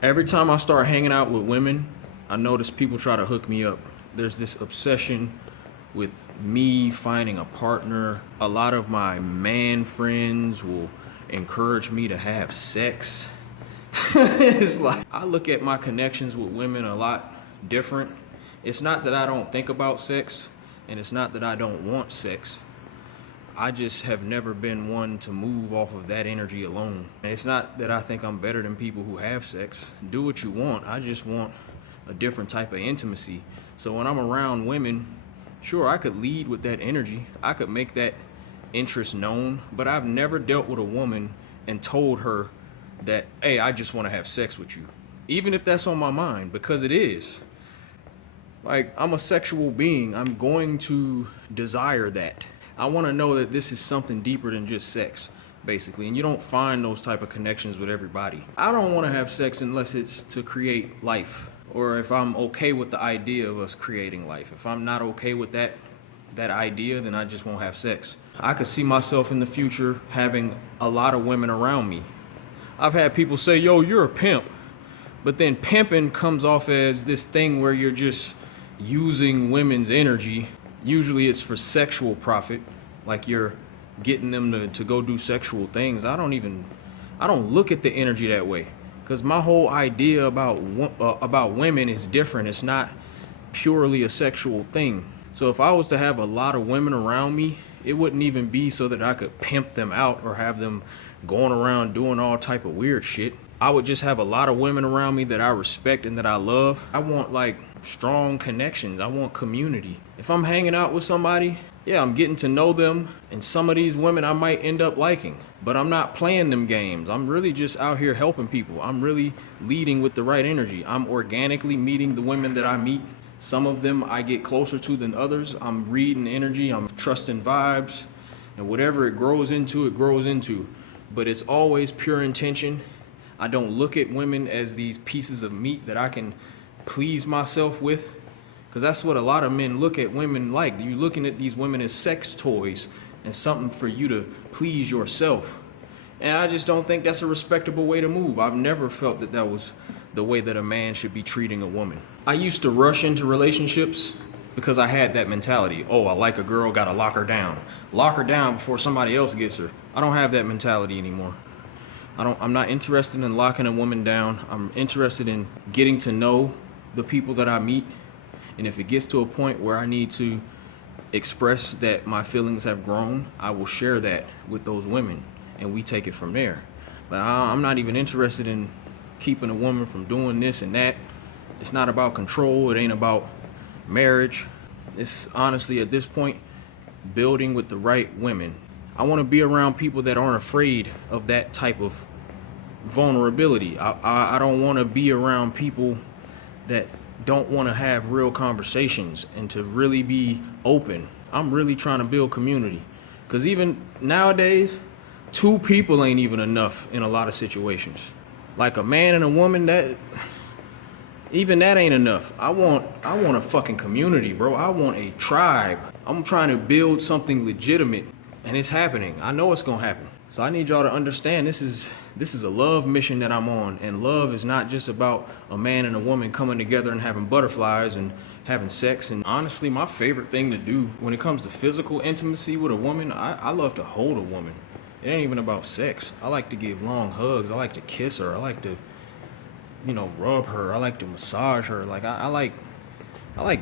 Every time I start hanging out with women, I notice people try to hook me up. There's this obsession with me finding a partner. A lot of my man friends will encourage me to have sex. It's like I look at my connections with women a lot different. It's not that I don't think about sex, and it's not that I don't want sex. I just have never been one to move off of that energy alone. And it's not that I think I'm better than people who have sex. Do what you want. I just want a different type of intimacy. So when I'm around women, sure, I could lead with that energy. I could make that interest known, but I've never dealt with a woman and told her that, hey, I just want to have sex with you. Even if that's on my mind, because it is. Like, I'm a sexual being. I'm going to desire that. I want to know that this is something deeper than just sex, basically. And you don't find those type of connections with everybody. I don't want to have sex unless it's to create life, or if I'm okay with the idea of us creating life. If I'm not okay with that idea, then I just won't have sex. I could see myself in the future having a lot of women around me. I've had people say, yo, you're a pimp. But then pimping comes off as this thing where you're just using women's energy. Usually it's for sexual profit, like you're getting them to go do sexual things. I don't look at the energy that way, because my whole idea about women is different. It's not purely a sexual thing. So if I was to have a lot of women around me, it wouldn't even be so that I could pimp them out or have them going around doing all type of weird shit. I would just have a lot of women around me that I respect and that I love. I want like strong connections. I want community. If I'm hanging out with somebody, yeah, I'm getting to know them, and some of these women I might end up liking, but I'm not playing them games. I'm really just out here helping people. I'm really leading with the right energy. I'm organically meeting the women that I meet. Some of them I get closer to than others. I'm reading energy, I'm trusting vibes, and whatever it grows into, it grows into. But it's always pure intention. I don't look at women as these pieces of meat that I can please myself with, because that's what a lot of men look at women like. You're looking at these women as sex toys and something for you to please yourself. And I just don't think that's a respectable way to move. I've never felt that that was the way that a man should be treating a woman. I used to rush into relationships because I had that mentality. Oh, I like a girl, gotta lock her down. Lock her down before somebody else gets her. I don't have that mentality anymore. I'm not interested in locking a woman down. I'm interested in getting to know the people that I meet. And if it gets to a point where I need to express that my feelings have grown, I will share that with those women and we take it from there. But I'm not even interested in keeping a woman from doing this and that. It's not about control. It ain't about marriage. It's honestly at this point building with the right women. I want to be around people that aren't afraid of that type of vulnerability. I don't want to be around people that don't want to have real conversations and to really be open. I'm really trying to build community, because even nowadays, two people ain't even enough in a lot of situations. Like a man and a woman, that ain't enough. I want a fucking community, bro. I want a tribe. I'm trying to build something legitimate, and it's happening. I know it's gonna happen. So I need y'all to understand this is a love mission that I'm on, and love is not just about a man and a woman coming together and having butterflies and having sex. And honestly, my favorite thing to do when it comes to physical intimacy with a woman, I love to hold a woman. It ain't even about sex. I like to give long hugs. I like to kiss her. I like to, rub her. I like to massage her. Like I like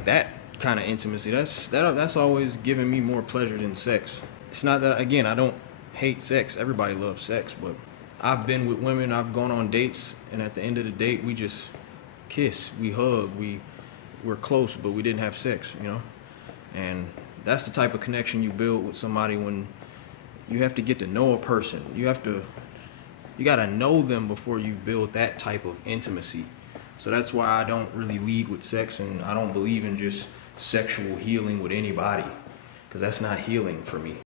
that kind of intimacy. That's always given me more pleasure than sex. It's not that, again, I don't hate sex. Everybody loves sex, but I've been with women, I've gone on dates, and at the end of the date, we just kiss, we hug, we're close, but we didn't have sex, And that's the type of connection you build with somebody when you have to get to know a person. You gotta know them before you build that type of intimacy. So that's why I don't really lead with sex, and I don't believe in just sexual healing with anybody, because that's not healing for me.